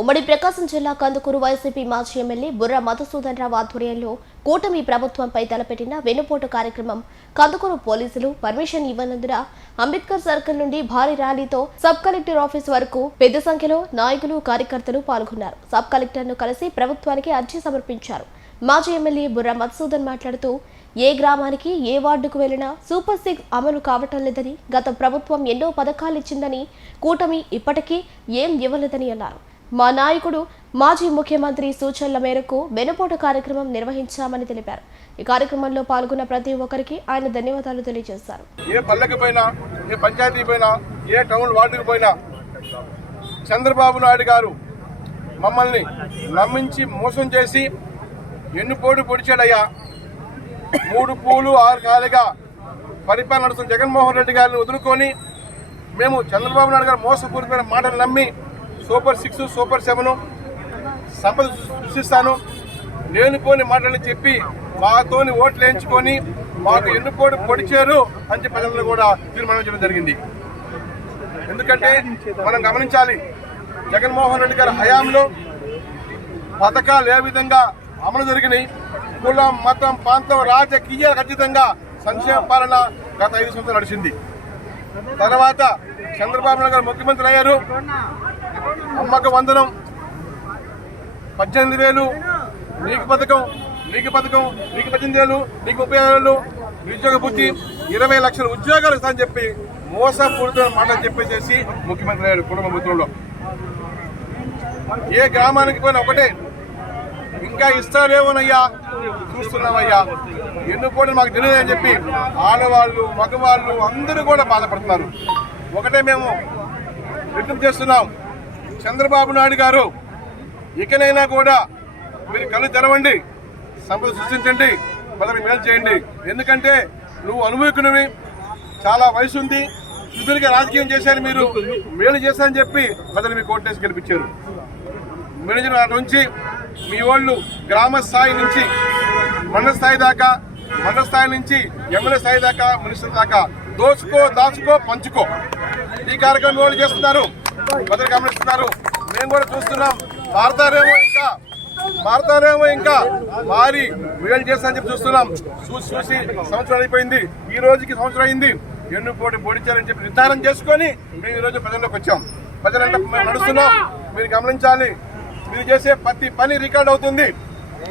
ఉమ్మడి ప్రకాశం జిల్లా కందుకూరు వైసీపీ మాజీ ఎమ్మెల్యే బుర్ర మధుసూదన్ రావు ఆధ్వర్యంలో కూటమి ప్రభుత్వంపై తలపెట్టిన వెనుపోటు కార్యక్రమం. కందుకూరు పోలీసులు పర్మిషన్ ఇవ్వనందున అంబేద్కర్ సర్కిల్ నుండి భారీ ర్యాలీతో సబ్ కలెక్టర్ ఆఫీస్ వరకు పెద్ద సంఖ్యలో నాయకులు కార్యకర్తలు పాల్గొన్నారు. సబ్ కలెక్టర్ను కలిసి ప్రభుత్వానికి అర్జీ సమర్పించారు. మాజీ ఎమ్మెల్యే బుర్ర మధుసూదన్ మాట్లాడుతూ ఏ గ్రామానికి ఏ వార్డుకు వెళ్ళినా సూపర్ సిక్స్ అమలు కావటం లేదని గత ప్రభుత్వం ఎన్నో పథకాలు ఇచ్చిందని కూటమి ఇప్పటికీ ఏం ఇవ్వలేదని అన్నారు. మా నాయకుడు మాజీ ముఖ్యమంత్రి సూచనల మేరకు వెనుపోటు కార్యక్రమం నిర్వహించామని తెలిపారు. ఈ కార్యక్రమంలో పాల్గొన్న ప్రతి ఒక్కరికి ఆయన ధన్యవాదాలు తెలియజేశారు. ఏ పల్లెకి పోయినా ఏ పంచాయతీకి పోయినా ఏ టౌన్ వార్డుకి పోయినా చంద్రబాబు నాయుడు గారు మమ్మల్ని నమ్మించి మోసం చేసి ఎన్నుపోటు పొడిచాడయ్యా. మూడు పూలు ఆరు కాలుగా పరిపాలన నడుస్తున్న జగన్మోహన్ రెడ్డి గారిని వదులుకొని మేము చంద్రబాబు నాయుడు గారు మోసపూరితమైన మాటలు నమ్మి సూపర్ సిక్స్ సూపర్ సెవెన్ సంపద సృష్టిస్తాను. లేనిపోని మాటలు చెప్పి మాతోని ఓట్లు వేయించుకొని మాకు ఎన్నుకోడు పొడిచారు అని చెప్పి ప్రజలను కూడా తీర్మానం చేయడం జరిగింది. ఎందుకంటే మనం గమనించాలి జగన్మోహన్ రెడ్డి గారి హయాంలో పథకాలు ఏ విధంగా అమలు జరిగినాయి కులం మతం ప్రాంతం రాజకీయ ఖచ్చితంగా సంక్షేమ పాలన గత ఐదు సంవత్సరాలు నడిచింది. తర్వాత చంద్రబాబు నాయుడు గారు ముఖ్యమంత్రి అయ్యారు. అమ్మక వందనం. పద్దెనిమిది వేలు. నీకు పథకం నీకు పథకం నీకు పద్దెనిమిది వేలు నీకు ముప్పై వేలు. నిరుద్యోగ బుద్ధి ఇరవై లక్షల ఉద్యోగాలు ఇస్తానని చెప్పి మోసపూరితమైన మాటలు చెప్పేసేసి ముఖ్యమంత్రి అయ్యాడు కుటుంబ మిత్రుల్లో. ఏ గ్రామానికి పోయినా ఒకటే. ఇంకా ఇస్తారేమోనయ్యా చూస్తున్నామయ్యా. ఎన్నుకోవడం మాకు తెలియదు అని చెప్పి ఆడవాళ్ళు మగవాళ్ళు అందరూ కూడా బాధపడుతున్నారు. ఒకటే మేము విజ్ఞప్తి చేస్తున్నాం. చంద్రబాబు నాయుడు గారు ఇకనైనా కూడా మీరు కళ్ళు తెరవండి సంపద సృష్టించండి ప్రజలకు మేలు చేయండి. ఎందుకంటే నువ్వు అనుభవికునివి చాలా వయసు ఉంది సుదీర్ఘ రాజకీయం చేశారు మీరు మేలు చేశారని చెప్పి ప్రజలు మీకు ఓటేసి గెలిపించారు. మేనేజర్ నాటి నుంచి మీ వాళ్ళు గ్రామ స్థాయి నుంచి మండల స్థాయి దాకా మండల స్థాయి నుంచి ఎమ్మెల్యే స్థాయి దాకా మినిస్టర్ దాకా దోచుకో దాచుకో పంచుకో. ఈ కార్యక్రమం వాళ్ళు చేస్తున్నారు? ప్రజలు గమనిస్తున్నారు. మేము కూడా చూస్తున్నాం. మారతారేమో ఇంకా. మారతారేమో ఇంకా. మారి వీళ్ళు చేస్తారని చెప్పి చూస్తున్నాం. చూసి చూసి సంవత్సరం అయిపోయింది. ఈ రోజుకి సంవత్సరం అయింది. ఎన్ను పోటీ పొడిచారని చెప్పి నిర్ధారణ చేసుకొని మేము ఈ రోజు ప్రజల్లోకి వచ్చాం. ప్రజలంటే మేము నడుస్తున్నాం. మీరు గమనించాలి. మీరు చేసే ప్రతి పని రికార్డ్ అవుతుంది.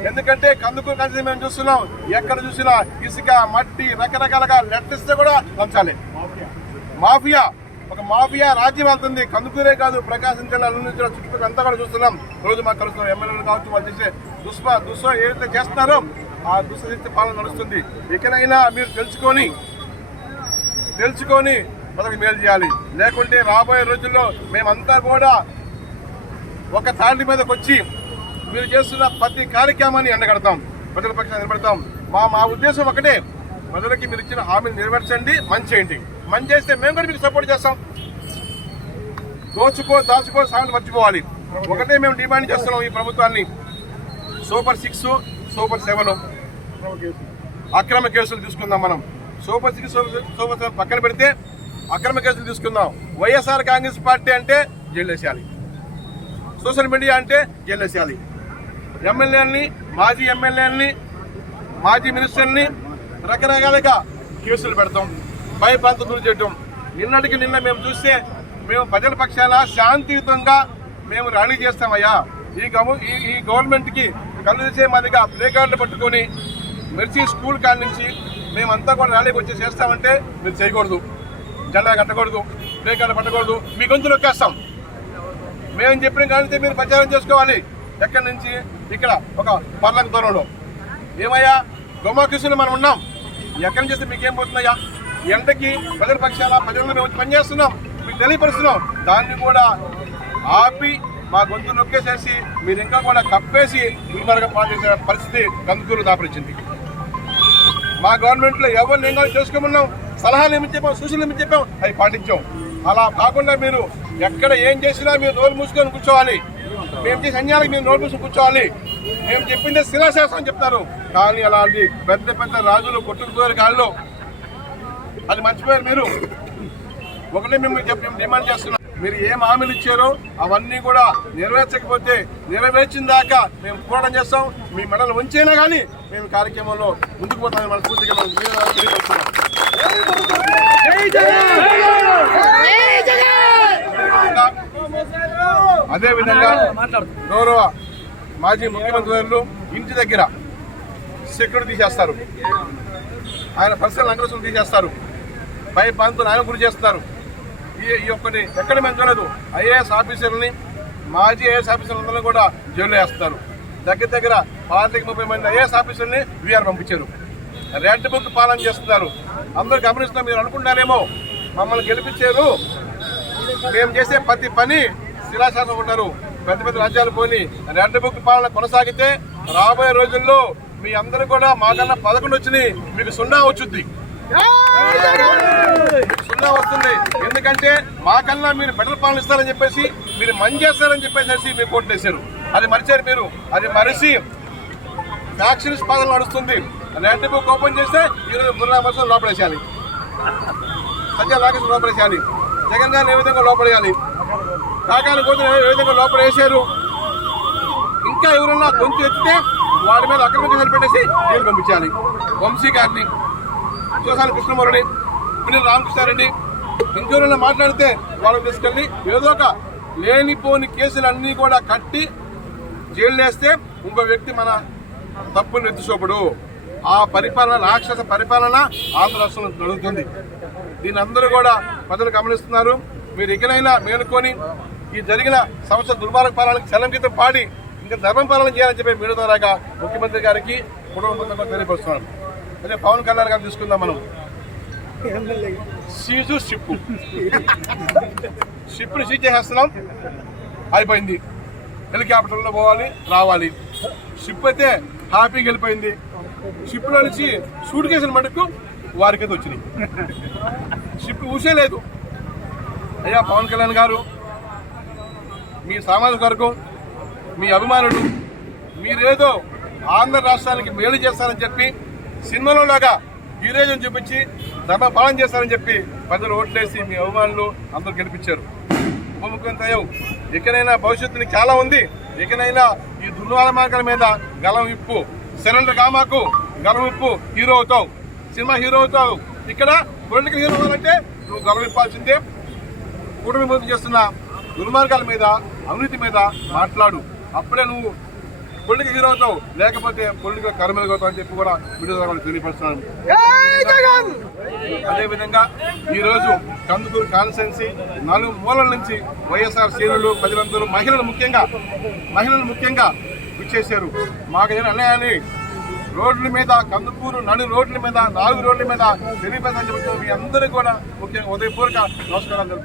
ఎందుకంటే కందుకూరు కలిసి మేము చూస్తున్నాం. ఎక్కడ చూసినా ఇసుక మట్టి రకరకాలుగా లెట్టిస్తే కూడా లంచాలే మాఫియా. ఒక మాఫియా రాజ్యం వెళ్తుంది కందుకూరే కాదు ప్రకాశం జిల్లా నుంచి చుట్టుపక్కల అంతా కూడా చూస్తున్నాం. రోజు మాకు కలుస్తున్నాం ఎమ్మెల్యేలు కావచ్చు వాళ్ళు చేసే దుష్ప దుస్వ ఏదైతే చేస్తున్నారో ఆ దుస్థితి పాలన నడుస్తుంది. ఇకనైనా మీరు తెలుసుకొని తెలుసుకొని మనకు మేలు చేయాలి. లేకుంటే రాబోయే రోజుల్లో మేమంతా కూడా ఒక తాండి మీదకి వచ్చి మీరు చేస్తున్న ప్రతి కార్యక్రమాన్ని ఎండగడతాం ప్రజల పక్షాన్ని నిలబడతాం. మా మా ఉద్దేశం ఒకటే ప్రజలకి మీరు ఇచ్చిన హామీని నెరవేర్చండి మంచి చేయండి. మంచి చేస్తే మేము కూడా మీకు సపోర్ట్ చేస్తాం. దోచుకో దాచుకో సాగులు మర్చిపోవాలి. ఒకటే మేము డిమాండ్ చేస్తున్నాం ఈ ప్రభుత్వాన్ని. Super six super seven. అక్రమ కేసులు తీసుకుందాం మనం. సూపర్ సిక్స్ సూపర్ సెవెన్ పక్కన పెడితే అక్రమ కేసులు తీసుకుందాం. వైఎస్ఆర్ కాంగ్రెస్ పార్టీ అంటే జైలేసేయాలి సోషల్ మీడియా అంటే జైలేసేయాలి ఎమ్మెల్యేలని మాజీ ఎమ్మెల్యేలని మాజీ మినిస్టర్ని రకరకాలుగా కేసులు పెడతాం. భయభ్రాంతులు గురి చేయటం. నిన్నటికి నిన్న మేము చూస్తే మేము ప్రజల పక్షాన శాంతియుతంగా మేము ర్యాలీ చేస్తామయ్యా. ఈ ఈ ఈ గవర్నమెంట్కి కళ్ళు చేసే మాదిగా ప్లే కార్డులు పట్టుకొని మెర్సీ స్కూల్ కాడ నుంచి మేమంతా కూడా ర్యాలీకి వచ్చి చేస్తామంటే మీరు చేయకూడదు. జెండా కట్టకూడదు ప్లే కార్డు పట్టకూడదు. మీ గొంతు నొక్కేస్తాం మేము చెప్పిన కానీ మీరు ప్రచారం చేసుకోవాలి. ఎక్కడి నుంచి? ఇక్కడ ఒక పర్లకు దూరంలో. ఏమయ్యా? గోమాకృష్ణులు మనం ఉన్నాం. ఎక్కడి నుంచి చేస్తే మీకేం పోతుందయ్యా? ఎండకి ప్రజల పక్షాల ప్రజలను మేము వచ్చి పనిచేస్తున్నాం. మీకు తెలియపరుస్తున్నాం. దాన్ని కూడా ఆపి మా గొంతు నొక్కేసేసి మీరు ఇంకా కూడా కప్పేసి గురుమార్గం పాటించే పరిస్థితి కందుకూరు దాపరిచింది. మా గవర్నమెంట్లో ఎవరిని ఏం చేసుకోమన్నాం. సలహాలు ఏమి చెప్పాం సూచనలు ఏమి చెప్పాం అవి పాటించాం. అలా కాకుండా మీరు ఎక్కడ ఏం చేసినా మీరు నోరు మూసుకొని కూర్చోవాలి. మేము చేసే అన్యాలకు మీరు నోరు మూసుకొని కూర్చోవాలి. మేము చెప్పిందే శిలాశాస్త్రం చెప్తారు. కానీ అలాంటి పెద్ద పెద్ద రాజులు కొట్టుకుపోయే కాళ్ళు అది మర్చిపోయారు మీరు. ఒకటే మేము చెప్- మేము డిమాండ్ చేస్తున్నాం. మీరు ఏం హామీలు ఇచ్చారో అవన్నీ కూడా నెరవేర్చకపోతే నెరవేర్చిన దాకా మేము పోరాటం చేస్తాం. మీ మెడలు ఉంచైనా కానీ మేము కార్యక్రమంలో ముందుకు పోతామని మన పూర్తిగా మనం తెలియజేస్తున్నాం. అదే విధంగా గౌరవ మాజీ ముఖ్యమంత్రి వర్యులు ఇంటి దగ్గర సెక్యూరిటీ తీసేస్తారు. ఆయన పర్సనల్ అంగరసం తీసేస్తారు. పై ప్రాంతం ఆయన గురి చేస్తారు ఈ ఈ ఒక్కటి ఎక్కడ మేము ఐఏఎస్ ఆఫీసర్లని మాజీ ఐఏఎస్ ఆఫీసర్లందరూ కూడా జైల్లో వేస్తారు. దగ్గర దగ్గర పాతిక ముప్పై మంది ఐఏఎస్ ఆఫీసర్ని వీఆర్ పంపించారు. రెడ్ బుక్ పాలన చేస్తున్నారు. అందరూ గమనిస్తున్నారు మీరు అనుకుంటారేమో మమ్మల్ని గెలిపించారు. మేము చేసే ప్రతి పని శిలాశాసనం ఉంటారు పెద్ద పెద్ద రాజ్యాలు పోని రెడ్ బుక్ పాలన కొనసాగితే రాబోయే రోజుల్లో మీ అందరూ కూడా మాకన్నా పదకొండు వచ్చినాయి. మీకు సున్నా వచ్చుద్ది. సున్నా వస్తుంది. ఎందుకంటే మాకన్నా మీరు బెటర్ పాలన ఇస్తారని చెప్పేసి మీరు మంచి చేస్తారని చెప్పేసి మీరు కోర్టు అది మరిచారు మీరు. అది మరిచి ఫ్యాక్షన్స్ పాలన నడుస్తుంది. రెడ్ బుక్ ఓపెన్ చేస్తే ఈరోజు బుర్రా మసం లోపడేసేయాలి సంజయ్ రాకేష్ లోపడేసేయాలి జగన్ గారిని ఏ విధంగా లోపడేయాలి కాకాని కోతులు ఏ విధంగా లోపలేసారు? ఇంకా ఎవరన్నా గొంతు ఎత్తితే వాడి మీద అక్రమ కేసులు పెట్టేసి జైలు పంపించాలి. వంశీ గారిని చూసాను కృష్ణమూరుని పిల్లలు రామకృష్ణారెడ్డి ఇంకెవరైనా మాట్లాడితే వాళ్ళని తీసుకెళ్ళి ఏదో ఒక లేనిపోని కేసులన్నీ కూడా కట్టి జైలు వేస్తే ఇంకో వ్యక్తి మన తప్పులు ఎత్తిచూపడు ఆ పరిపాలన రాక్షస పరిపాలన ఆంధ్ర రాష్ట్రంలో జరుగుతుంది. దీని అందరూ కూడా ప్రజలు గమనిస్తున్నారు. మీరు ఇకనైనా మేలుకొని ఈ జరిగిన సంవత్సర దుర్మార్గ పాలనకి చలంకితం పాడి ఇంకా ధర్మం పాలన చేయాలని చెప్పి మీరు ద్వారా ముఖ్యమంత్రి గారికి కుటుంబ తెలియపరుస్తున్నాను. అదే పవన్ కళ్యాణ్ గారిని తీసుకుందాం మనం. సీజు షిప్ షిప్ని సీజ్ చేసేస్తున్నాం. అయిపోయింది హెలికాప్టర్లో పోవాలి రావాలి. షిప్ అయితే హ్యాపీగా వెళ్ళిపోయింది. షిప్లో నుంచి సూట్ కేసుల మటుకు వారికైతే వచ్చినాయి. షిప్ ఊసే లేదు. అయ్యా పవన్ కళ్యాణ్ గారు మీ సామాజిక వర్గం మీ అభిమానులు మీరేదో ఆంధ్ర రాష్ట్రానికి మేలు చేస్తారని చెప్పి సినిమాలో లాగా హీరోయిజం చూపించి ధర్మ పాలన చేస్తారని చెప్పి ప్రజలు ఓట్లేసి మీ అభిమానులు అందరూ గెలిపించారు. ఉప ముఖ్యమంత్రి అయ్యావు. ఇకనైనా భవిష్యత్తుని చాలా ఉంది. ఇకనైనా ఈ దుర్వార మార్గాల మీద గలం ఇప్పు సరెండర్ కామాకు గలం ఇప్పు హీరో అవుతావు. సినిమా హీరో అవుతావు. ఇక్కడ పొలిటికల్ హీరో అవ్వాలంటే నువ్వు గలం ఇప్పాల్సిందే కూటమి చేస్తున్న దుర్మార్గాల మీద అవినీతి మీద మాట్లాడు. అప్పుడే నువ్వు పొలిటికల్ హీరో అవుతావు. లేకపోతే పొలిటికల్ కర్మలు అవుతావు అని చెప్పి కూడా వీడియో ద్వారా తెలియపరుస్తున్నాను అదేవిధంగా ఈరోజు కందుకూరు కాన్స్టెన్సీ నాలుగు మూలల నుంచి వైఎస్ఆర్ శ్రేణులు ప్రజలందరూ మహిళలు ముఖ్యంగా మహిళలు ముఖ్యంగా విచ్చేశారు. మాకు ఏదైనా అన్యాయాన్ని రోడ్ల మీద కందుకూరు నడు రోడ్ల మీద నాలుగు రోడ్ల మీద తెలియపేదని చెబుతూ మీ అందరికీ కూడా ముఖ్యంగా ఉదయపూర్వక నమస్కారాలు